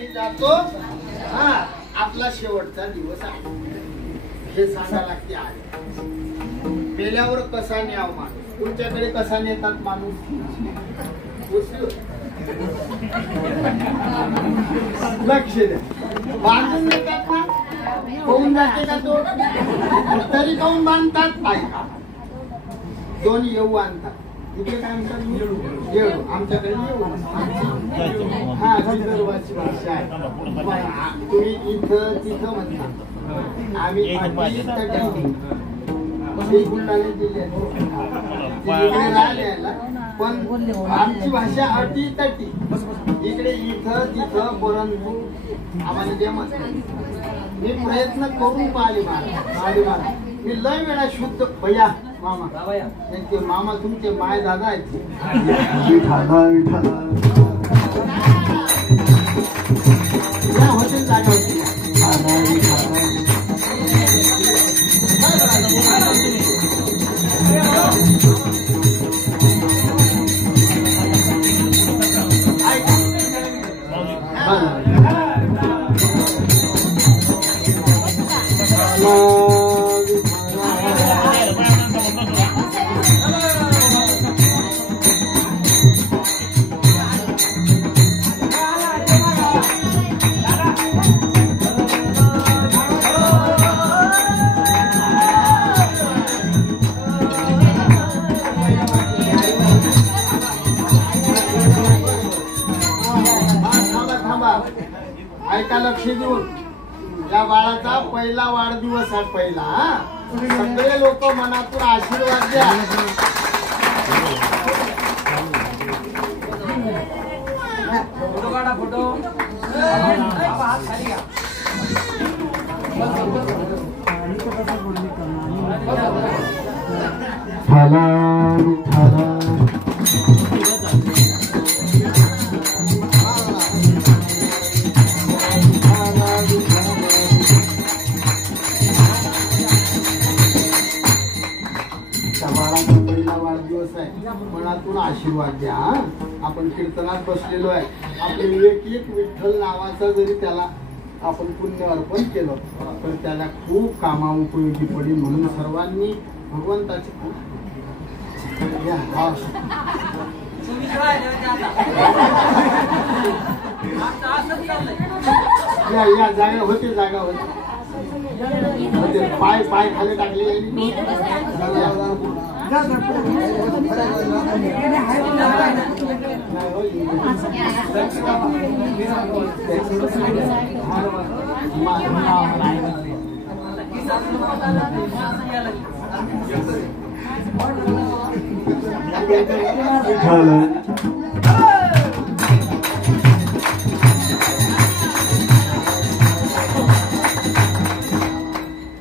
मी जातो. हा आपला शेवटचा दिवस आहे हे सांगा लागते आहे. मेल्यावर कसा न्याव माणूस, तुमच्याकडे कसा नेतात माणूस? लक्ष द्या. बांधून नेतात ना, होऊन जाते का तो? तरी काऊन बांधतात? ऐका, दोन येऊ आणतात. इथे काय म्हणतात? येऊ. आमच्याकडे येऊ. हा विदर्भाची भाषा आहे. तुम्ही इथं तिथं म्हणता, आम्ही बुलढाणा जिल्ह्यात पण आमची भाषा अटी तटी. इकडे इथं तिथं परंतु आम्हाला जमत नाही. मी प्रयत्न करून पाहिले मला. मी लय वेळा शुद्ध भैया मामा त्यांचे मामा तुमचे माय दादा आहेत. होते जागा होती. ऐका लक्ष देऊन, या बाळाचा पहिला वाढदिवस आहे. पहिला सगळे लोक मनातून आशीर्वाद द्या. फोटो मनातून आशीर्वाद द्या. आपण कीर्तनात बसलेलो आहे. आपले एक एक विठ्ठल नावाचा जरी त्याला आपण पुण्य अर्पण केलं तर त्याला खूप कामा उपयोगी पडेल. म्हणून सर्वांनी भगवंताची या जागा होते. जागा होते. पाय पाय खाली टाकले.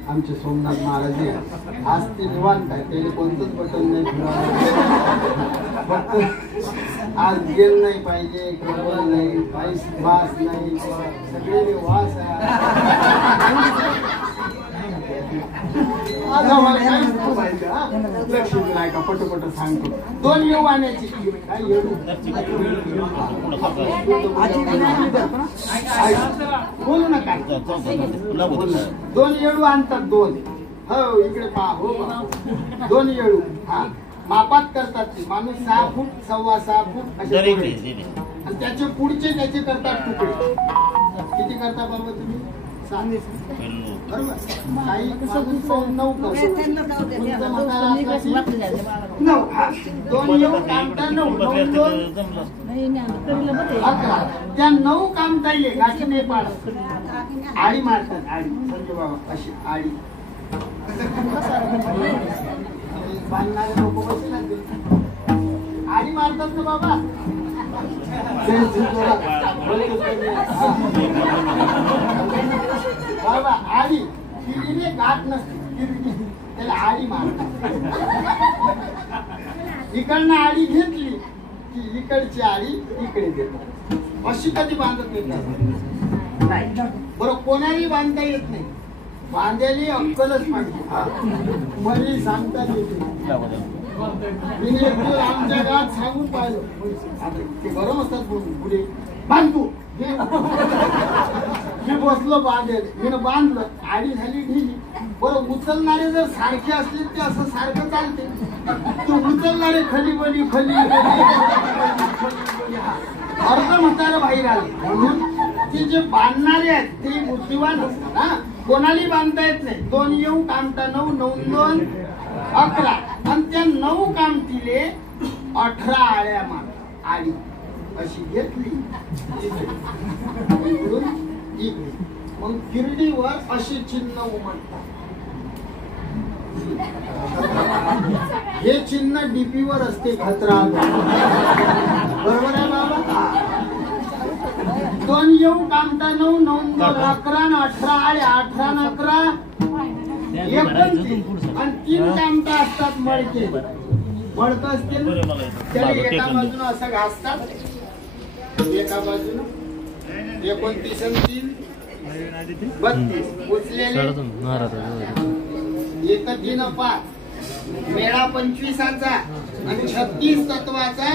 आमचे सोमनाथ महाराज आज ते निवांत आहे. त्याने कोणतंच बटन नाही फक्त आज गेल नाही पाहिजे, प्रबल नाही, पायस वास नाही, सगळे वास आहे. लक्ष्मी नाही का पटपट सांगतो. दोन येऊ आणायची काय येऊ बोलू नका. दोन येळू आणतात. दोन हो इकडे पहा. हो दोन येळू हा मापात करतात. ते माणूस 6 फूट 6.25 फूट असे आणि त्याचे पुढचे त्याचे करतात तुकडे. किती करता बाबा तुम्ही? 7 बरोबर. काही 9 दोन येऊ कामता 9 11. त्या 9 कामता ये गाठी नाही पाडत. आडी मारतात. आडी संजय बाबा अशी आडी बांधणारे लोक बसले आडी मारतात ना बाबा. बाबा आडी किरीने गाठ नसते. त्याला आडी मारतात. इकडनं आडी घेतली की इकडची आडी इकडे देतात. अशी कधी बांधत नाही. बरोबर कोणाही बांधता येत नाही. बांधायली अक्कलच पाहिजे. मला सांगता येते. मी आमच्या गावात सांगून पाहिलं ते गरम असतात. पुढे बांधतो मी बसलो बांधेल, मी बांधलं, आडी झाली ढिली. बरं उचलणारे जर सारखे असले ते असं सारखं चालते. ते उचलणारे खली बली खली अर्ध म्हातारं बाहेर आले. म्हणून ते जे बांधणारे आहेत ते बुद्धिवान असतात. हा, कोणालाही बांधता येत नाही. 2 येऊ कामटा 9, 9 2 11 आणि त्या 9 कामटीले 18 आळ्या मार आळी अशी घेतली. मग किरडीवर असे चिन्ह उमटतात. हे चिन्ह डीपीवर असते खतरा. बरोबर आहे बाबा. 2 येऊ कामटा 9, 9 2 11 आणि 18 आळे 18 आणि 11 29 आणि 3 कामटा असतात मळके. मळक असते ना त्याला एका बाजून असं घासतात. एका बाजून 29 आणि 3 32 उचलेले 1 3 5 मेळा 25चा आणि 36 तत्वाचा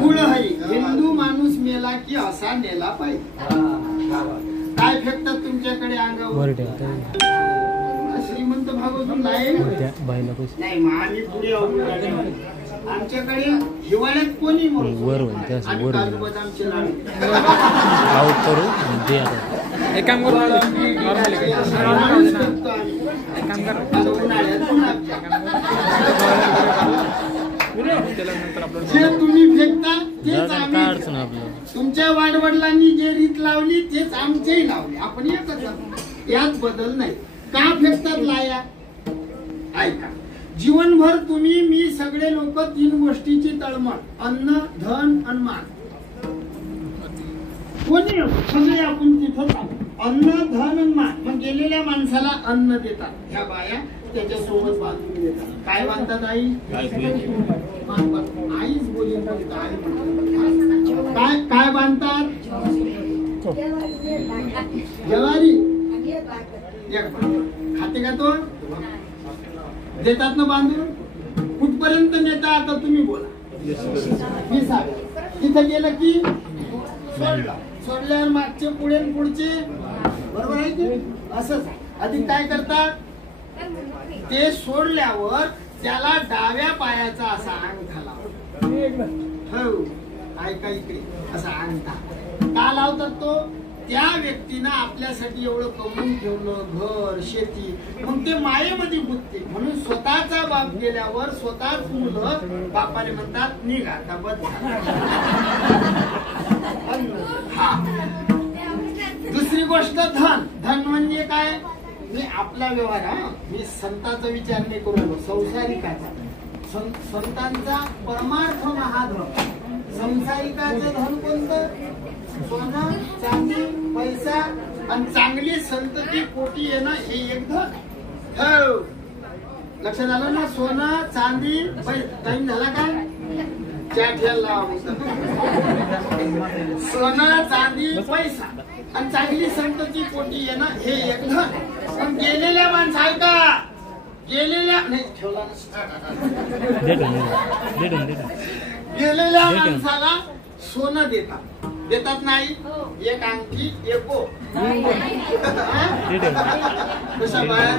मूळ आहे. हिंदू माणूस मेला की असा नेला पाहिजे. काय फेकतात तुमच्याकडे अंगावर? श्रीमंत भागवतून नाही आम्ही पुढे आमच्याकडे हिवाळ्यात कोणी काजू बदामचे लाडू जे तुम्ही फेकता तेच आम्ही. तुमच्या वाडवडिलांनी जे रीत लावली तेच आमचेही लावले. आपण एकच, यात बदल नाही. का फेकतात लाया? ऐका, जीवनभर तुम्ही मी सगळे लोक 3 गोष्टीची तळमळ, अन्न धन आणि मान. कोणी सगळे आपण तिथं अन्न धन आणि मान. मग गेलेल्या माणसाला अन्न देतात ह्या बाया, त्याच्यासोबत बांधून देतात. काय बांधतात? आई आईच बोली. काय काय बांधतात? ज्वारी खाते का तो? देतात ना बांधून. कुठपर्यंत नेता आता तुम्ही बोला. मी सांग तिथं गेलं की सोडल्यावर मागचे पुढे पुढचे. बरोबर आहे की? असंच. अधिक काय करतात? ते सोडल्यावर त्याला डाव्या पायाचा असा अंगठा लावतात. हो, ऐका इकडे असा अंगठा का लावतात? तो त्या व्यक्तीनं आपल्यासाठी एवढं कमवून ठेवलं, घर शेती, मग ते मायेमध्ये गुंतते. म्हणून स्वतःचा बाप गेल्यावर स्वतःच मुलं बापाने म्हणतात निघा आता बस. हा, दुसरी गोष्ट धन. धन म्हणजे काय? मी आपला व्यवहार, हा मी संतांचा विचार नाही करू, संसारिकाचा. संतांचा परमार्थ महाधन. संसारिकाचं धन कोणतं? सोनं चांदी पैसा आणि चांगली संतती पोटी येणं हे एक धन. हो, लक्षात आलं ना? सोनं चांदी पैसा. टाइम झाला का? सोनं चांदी पैसा आणि चांगली संतती पोटी येणं हे एक धन. पण गेलेल्या माणसा ऐका, गेलेल्या नाही ठेवला गेलेल्या माणसाला सोनं देतात. देतात नाही? एक अंगठी एको कशा बाया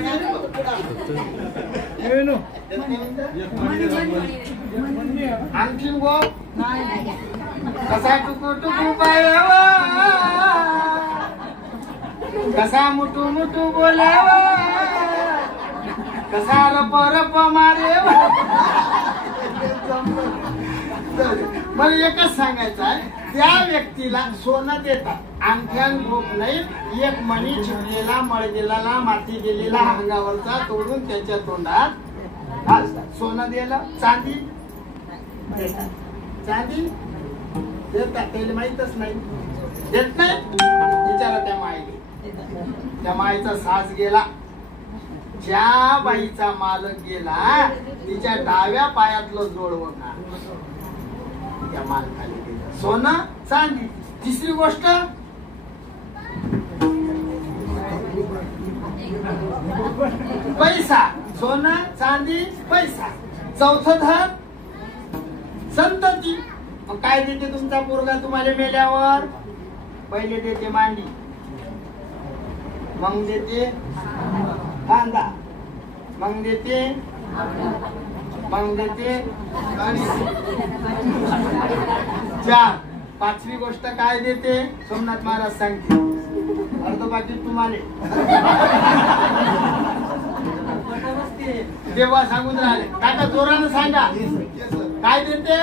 अंगठी गो कसा टुकू टुकू पायावा, कसा मुटू मुटू बोलावा, कसा रप रप मारेवा. मला एकच सांगायचं आहे, त्या व्यक्तीला सोनं देतात. अंगठ्यान रोप नाही, एक मणी चिरलेला मळगेला माती गेलेला अंगावरचा तोडून त्याच्या तोंडात घालतात. सोनं दिलं. चांदी देतात. चांदी देतात. त्याला माहितच नाही. देत नाही. विचारा त्या माईला. त्या माईचा सास गेला. ज्या बाईचा मालक गेला तिच्या डाव्या पायातलं जोडवं का त्या मालकाला दिलं. सोनं चांदी. तिसरी गोष्ट पैसा. सोनं चांदी पैसा. चौथं धन संतती. मग काय देते तुमचा पोरगा तुम्हाला मेल्यावर? पहिले देते मांडी, मग देते कांदा, मग देते चार. पाचवी गोष्ट काय देते सोमनाथ महाराज सांगते. अर्धपाटी तुम्हाला देवा सांगून राहिले. काका जोरानं सांगा काय देते.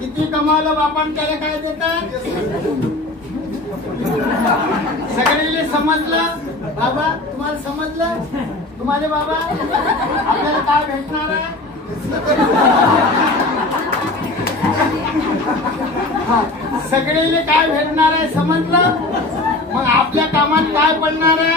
किती कमावलं बापान त्याला काय देतात. सगळ्यांना समजलं बाबा. तुम्हाला समजलं. तुम्हाला बाबा आपल्याला काय भेटणार आहे. सगळेले काय भेटणार आहे समजलं. मग आपल्या कामात काय पडणार आहे.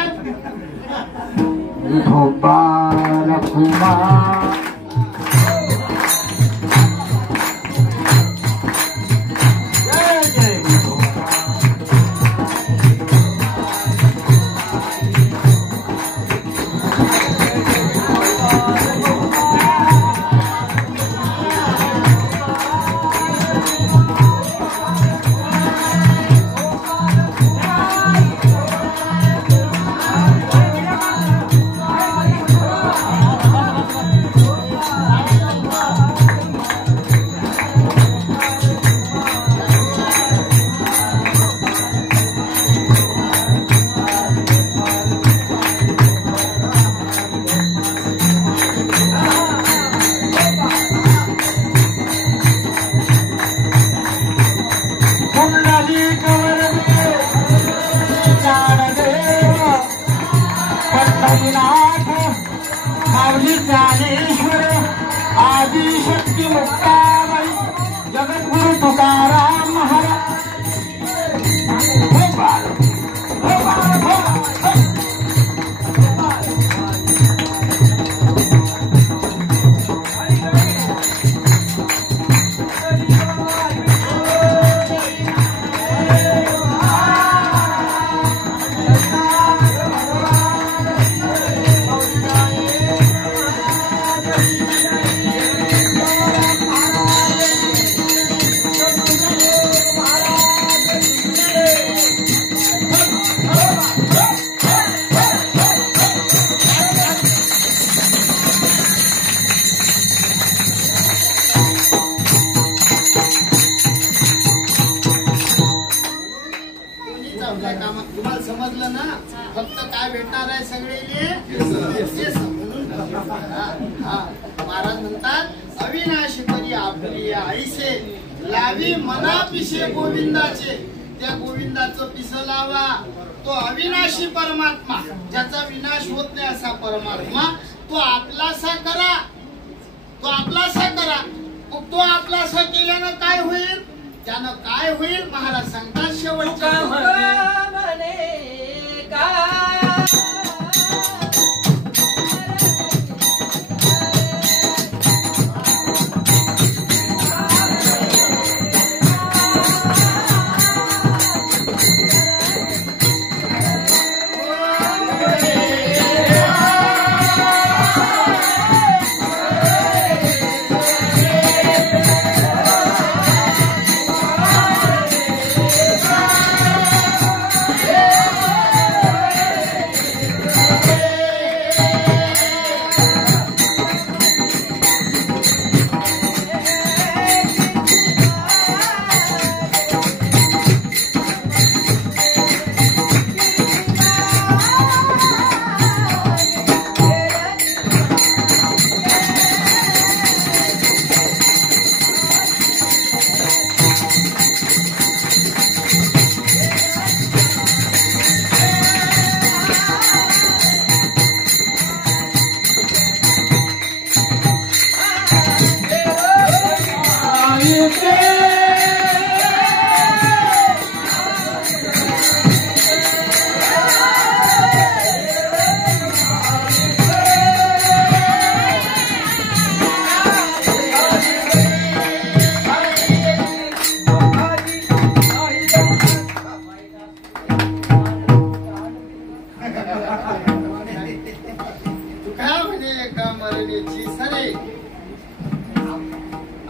ज्ञानेश्वर आदिशक्ती मुक्ताबाई जगद्गुरु तुकाराम महाराज. तुम्हाला समजलं ना. फक्त काय भेटणार आहे सगळे. महाराज म्हणतात अविनाशी परी आपली आईसे लावी मना पिसे गोविंदाचे. त्या गोविंदाचं पिस लावा. तो अविनाशी परमात्मा ज्याचा विनाश होत नाही असा परमात्मा तो आपलासा करा. तो आपलासा करा. तो आपलासा केल्यानं काय होईल. त्यानं काय होईल महाराज सांगतात शेवटच्या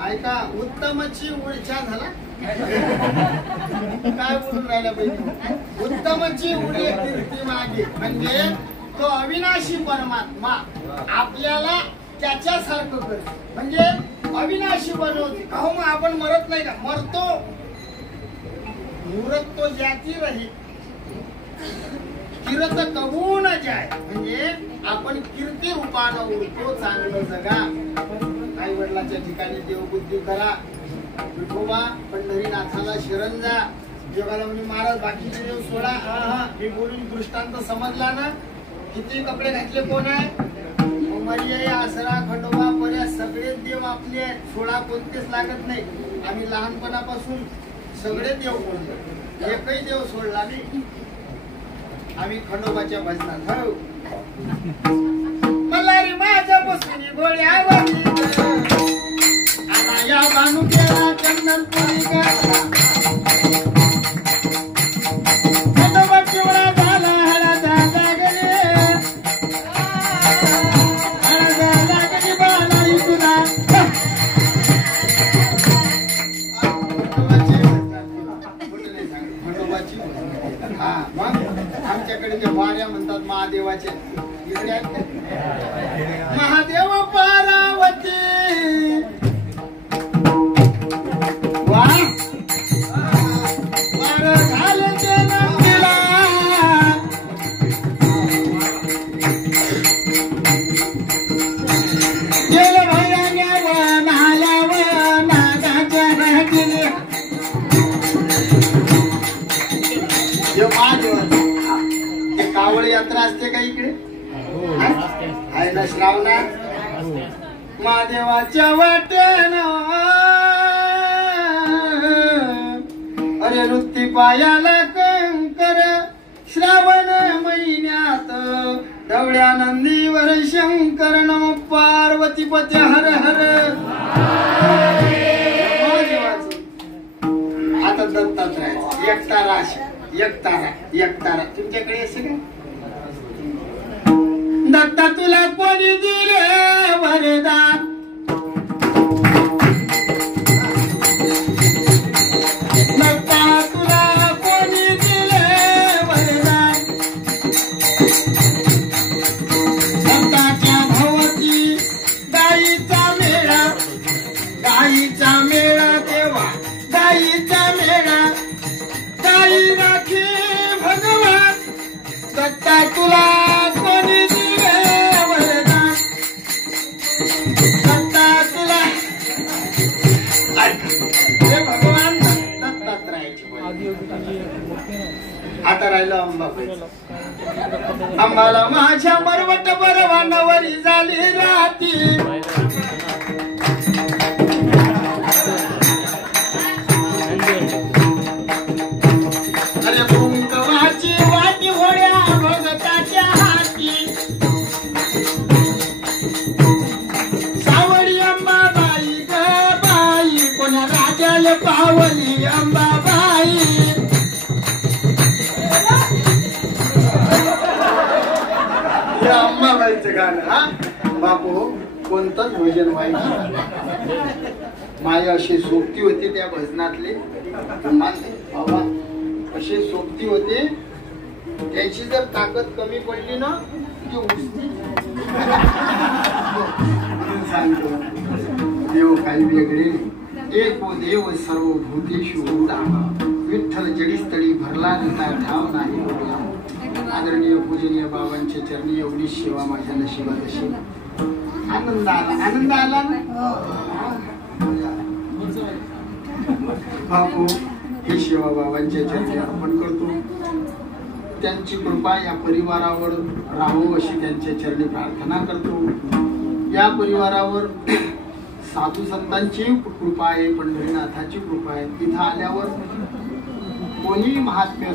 ऐका उत्तमची उडछा झाला. काय बोलून राहिला पाहिजे? उत्तमची उडी कीर्ती मागे, म्हणजे तो अविनाशी परमात्मा आपल्याला त्याच्यासारखं करतो, म्हणजे अविनाशी बनवते. काहो मग आपण मरत नाही का? मरतो, मुरत तो ज्याची रही किरत कबू न जाय, म्हणजे आपण कीर्ती रूपानं उरतो. चांगलं जगा, आई वडिलाच्या ठिकाणी देवबुद्धी करा, विठोबा पंढरीनाथाला शरण जा. जगाला म्हणजे महाराज बाकीचे देव सोडा. हा मी बोलून दृष्टांत समजला ना? किती कपडे घातले कोण आहे? मरियाई, आसरा, खंडोबा, पर्या सगळेच देव आपले आहेत, सोडा कोणतेच लागत नाही. आम्ही लहानपणापासून सगळे देव बोलतो, एकही देव सोडला नाही. आम्ही खंडोबाच्या भजनात हो मल्हारी माझ्या बसून घोड्यावरती या बानू केला चंदनपुरी का खंडोबा केवढा झाला हळदा लागले, हळदा लागली बालाई तुला. खंडोबाची हा मग आमच्याकडे जे वाऱ्या म्हणतात महादेवाच्या, इकडे महादेव पारावती वा वार झाले ते नंदीला गेलं भयान्यावर नाल्यावर नागाच्या राहतील कावड यात्रा असते का इकडे? आहे ना श्रावणात महादेवाच्या वाटेनं. अरे वृत्ती पायाला कंकर श्रावण महिन्यात ढवळ्या नंदीवर शंकर नम पार्वती पती हर हर. आता दत्तात्रय एकतारा एकतारा तुमच्याकडे असे का? दत्ता तुला कोणी दिले वरदान? दत्ता तुला कोणी दिले वरदान? दत्ताच्या भोवती गाईचा मेळा तेव्हा गाईचा मेळा गाई राखी भगवान. दत्ता तुला कोणी दिले वरदान? दत्ता तुला हे भगवान दत्तात्रयाची. आता राहिलं अंबाबाईचं. अंबाला माझ्या बरवट बरवानावरी झाली राती, अरे कुंकवाची वाटी होड्या भगताच्या हाती. सावळी अंबाबाई ग बाई, कोण्या राजाला पावली अंबाबाई. हे अंबाबाईचं गाणं हा बापू, कोणतंच भजन व्हायचं. माय अशी सोबती होते त्या भजनातले, बाबा असे सोबती होते. त्याची जर ताकद कमी पडली ना की उठती. सांगतो देव काही वेगळे एक देव सर्व भूतेषु उडा, विठ्ठल जडीस्थळी भरला नेता ठाव नाही उरला. आदरणीय पूजनीय बाबांच्या चरणी एवढी सेवा माझ्या नशिबात अशी. आनंद आला ना बापू. हे सेवा बाबांच्या चरणी अर्पण करतो. त्यांची कृपा या परिवारावर राहो अशी त्यांच्या चरणी प्रार्थना करतो. या परिवारावर साधू संतांची कृपा आहे, पंढरीनाथाची कृपा आहे. इथं आल्यावर कोणी महात्म्य